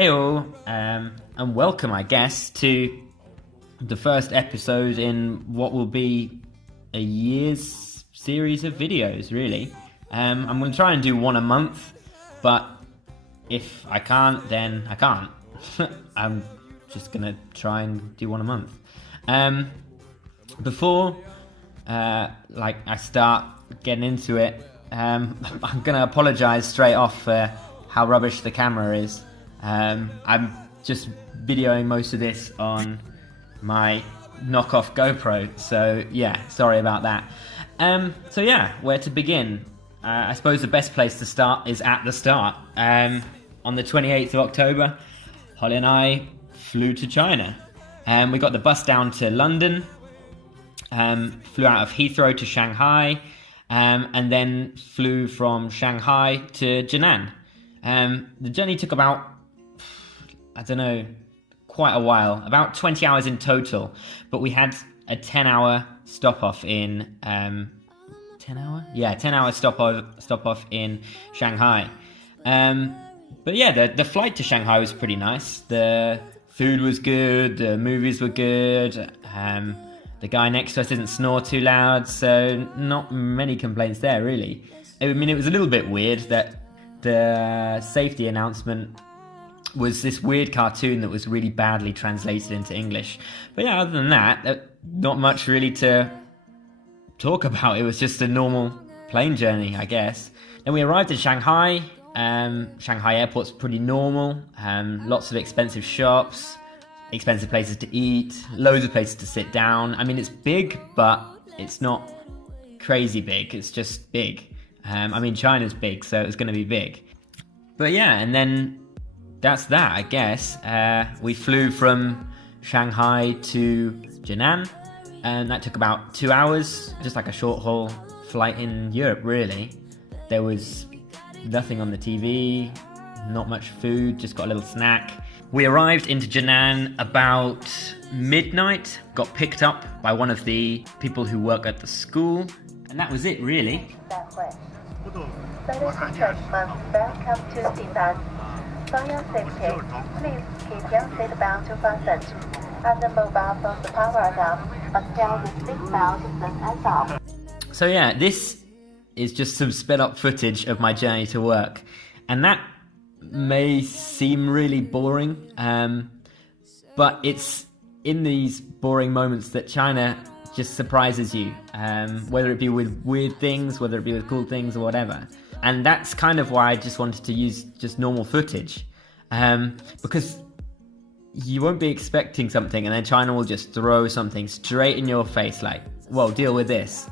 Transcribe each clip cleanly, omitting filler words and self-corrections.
Hey all, and welcome, I guess, to the first episode in what will be a year's series of videos, really. I'm going to try and do one a month, but if I can't, then I can't. I'm just going to try and do one a month. Before, I start getting into it, I'm going to apologise straight off for how rubbish the camera is. I'm just videoing most of this on my knockoff GoPro, so yeah, sorry about that. So yeah, where to begin? I suppose the best place to start is at the start. On the 28th of October, Holly and I flew to China. We got the bus down to London, flew out of Heathrow to Shanghai, and then flew from Shanghai to Jinan. The journey took about, quite a while, about 20 hours in total, but we had a 10-hour stop off in 10-hour stop off in Shanghai. But yeah, the flight to Shanghai was pretty nice. The food was good, the movies were good, the guy next to us didn't snore too loud, so not many complaints there, really. I mean, it was a little bit weird that the safety announcement was this weird cartoon that was really badly translated into English. But yeah, other than that, not much really to talk about. It was just a normal plane journey, I guess. Then we arrived in Shanghai. Shanghai airport's pretty normal. Lots of expensive shops, expensive places to eat, loads of places to sit down. I mean, it's big, but it's not crazy big. It's just big. China's big, so it's going to be big. But yeah, and then that's that, I guess. We flew from Shanghai to Jinan, and that took about 2 hours, just like a short haul flight in Europe, really. There was nothing on the TV, not much food, just got a little snack. We arrived into Jinan about midnight, got picked up by one of the people who work at the school, and that was it, really. Ladies and gentlemen, welcome to Jinan. For your safety, please keep your seatbelt fastened and the mobile phone powered up until the seatbelt is off. So yeah, this is just some sped up footage of my journey to work, and that may seem really boring, but it's in these boring moments that China just surprises you, whether it be with weird things, whether it be with cool things or whatever. And that's kind of why I just wanted to use just normal footage, because you won't be expecting something and then China will just throw something straight in your face like, whoa, deal with this.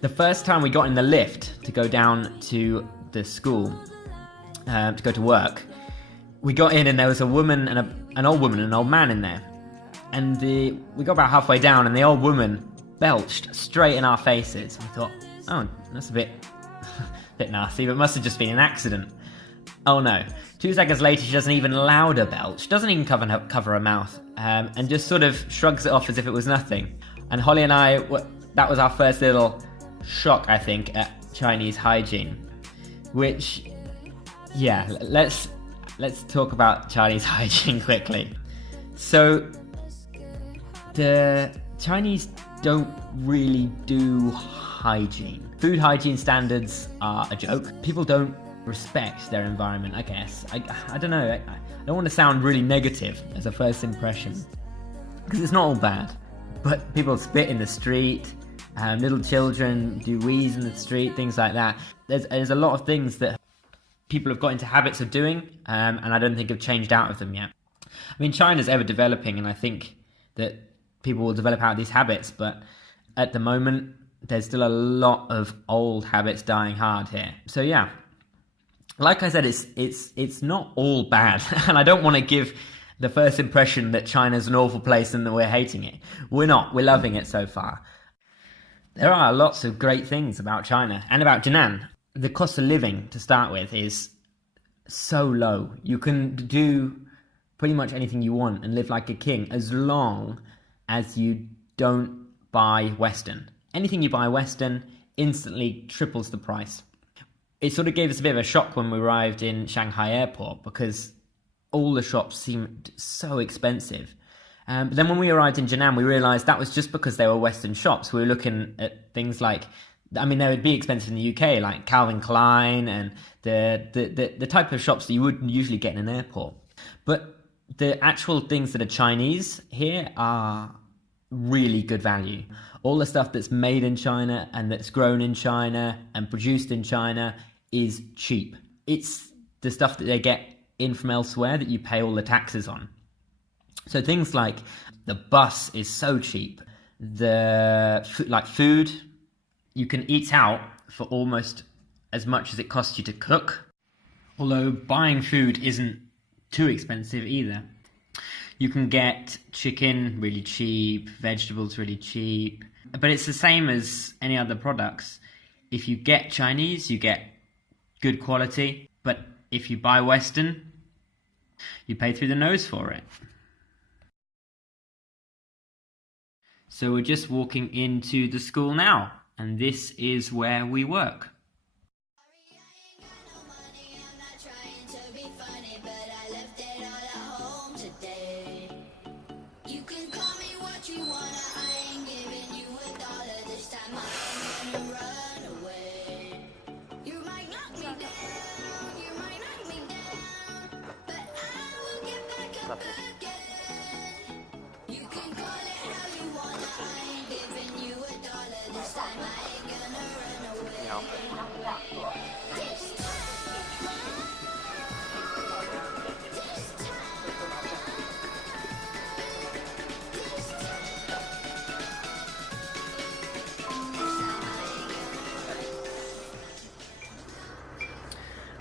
The first time we got in the lift to go down to the school, to go to work, we got in and there was a woman and an old woman and an old man in there. And we got about halfway down and the old woman belched straight in our faces. We thought, oh, that's a bit nasty, but it must have just been an accident. Oh no. 2 seconds later, she does an even louder belch, doesn't even cover her mouth, and just sort of shrugs it off as if it was nothing. And Holly and I, that was our first little shock, I think, at Chinese hygiene. Which, yeah, let's talk about Chinese hygiene quickly. So, the Chinese don't really do hygiene. Food hygiene standards are a joke. People don't respect their environment, I guess. I don't know. I don't want to sound really negative as a first impression, because it's not all bad. But people spit in the street, little children do wheeze in the street, things like that. There's a lot of things that people have got into habits of doing, and I don't think have changed out of them yet. I mean, China's ever developing, and I think that people will develop out of these habits, but at the moment, there's still a lot of old habits dying hard here. So yeah, like I said, it's not all bad, and I don't want to give the first impression that China's an awful place and that we're hating it. We're not. We're loving it so far. There are lots of great things about China and about Jinan. The cost of living, to start with, is so low. You can do pretty much anything you want and live like a king as long as you don't buy Western. Anything you buy Western instantly triples the price. It sort of gave us a bit of a shock when we arrived in Shanghai airport, because all the shops seemed so expensive. But then when we arrived in Jinan, we realised that was just because they were Western shops. We were looking at things like, I mean, they would be expensive in the UK, like Calvin Klein and the type of shops that you wouldn't usually get in an airport. But the actual things that are Chinese here are really good value. All the stuff that's made in China and that's grown in China and produced in China is cheap. It's the stuff that they get in from elsewhere that you pay all the taxes on. So things like the bus is so cheap. Food, you can eat out for almost as much as it costs you to cook. Although buying food isn't too expensive either. You can get chicken really cheap, vegetables really cheap, but it's the same as any other products. If you get Chinese, you get good quality, but if you buy Western, you pay through the nose for it. So we're just walking into the school now, and this is where we work.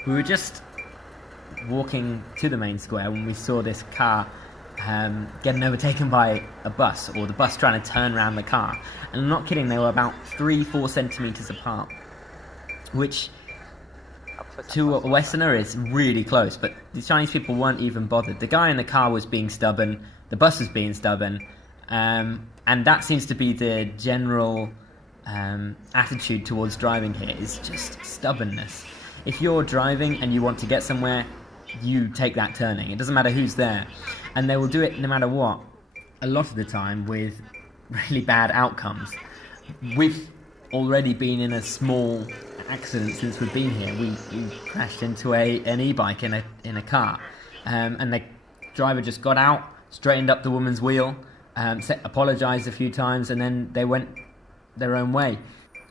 We were just walking to the main square when we saw this car getting overtaken by a bus, or the bus trying to turn around the car. And I'm not kidding, they were about 3-4 centimeters apart, which to a Westerner is really close, but the Chinese people weren't even bothered. The guy in the car was being stubborn, the bus was being stubborn, and that seems to be the general attitude towards driving here, is just stubbornness. If you're driving and you want to get somewhere, you take that turning. It doesn't matter who's there. And they will do it no matter what, a lot of the time with really bad outcomes. We've already been in a small accident since we've been here. We crashed into an e-bike in a car. And the driver just got out, straightened up the woman's wheel, apologised a few times, and then they went their own way.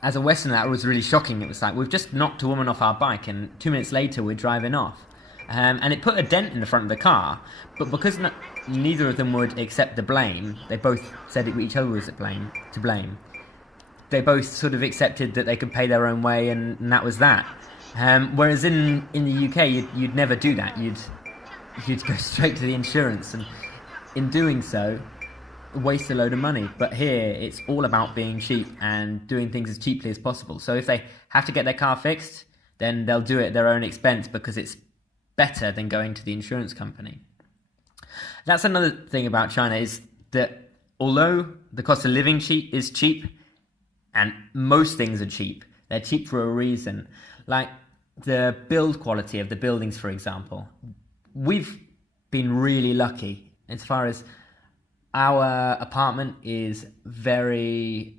As a Westerner, that was really shocking. It was like, we've just knocked a woman off our bike, and 2 minutes later we're driving off. And it put a dent in the front of the car, but because neither of them would accept the blame, they both said each other was to blame. They both sort of accepted that they could pay their own way, and that was that. Whereas in the UK, you'd never do that. You'd go straight to the insurance, and in doing so, waste a load of money. But here it's all about being cheap and doing things as cheaply as possible. So if they have to get their car fixed, then they'll do it at their own expense because it's better than going to the insurance company. That's another thing about China, is that although the cost of living is cheap, and most things are cheap, they're cheap for a reason. Like the build quality of the buildings, for example. We've been really lucky as far as our apartment is very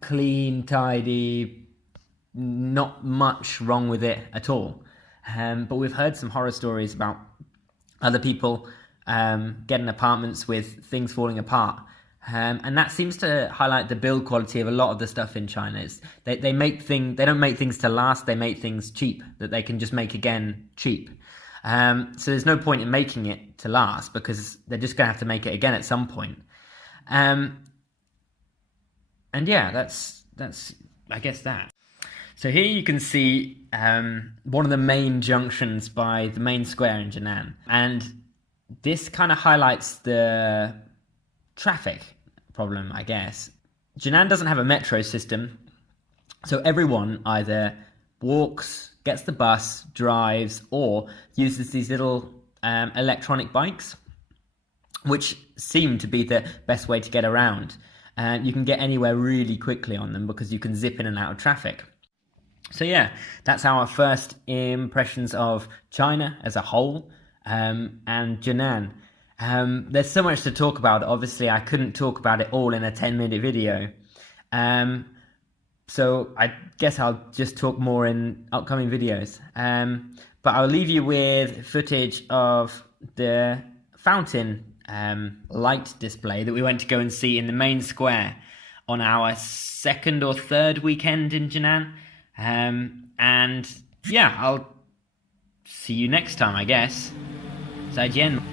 clean, tidy, not much wrong with it at all. But we've heard some horror stories about other people getting apartments with things falling apart. And that seems to highlight the build quality of a lot of the stuff in China. They don't make things to last, they make things cheap, that they can just make again cheap. So there's no point in making it to last, because they're just going to have to make it again at some point. And yeah, that's I guess that. So here you can see one of the main junctions by the main square in Jinan. And this kind of highlights the traffic problem, I guess. Jinan doesn't have a metro system, so everyone either walks, gets the bus, drives, or uses these little electronic bikes, which seem to be the best way to get around. You can get anywhere really quickly on them because you can zip in and out of traffic. So yeah, that's our first impressions of China as a whole. and Jinan. There's so much to talk about. Obviously, I couldn't talk about it all in a 10-minute video. So I guess I'll just talk more in upcoming videos. But I'll leave you with footage of the fountain light display that we went to go and see in the main square on our second or third weekend in Jinan. And yeah, I'll see you next time, I guess. 再见。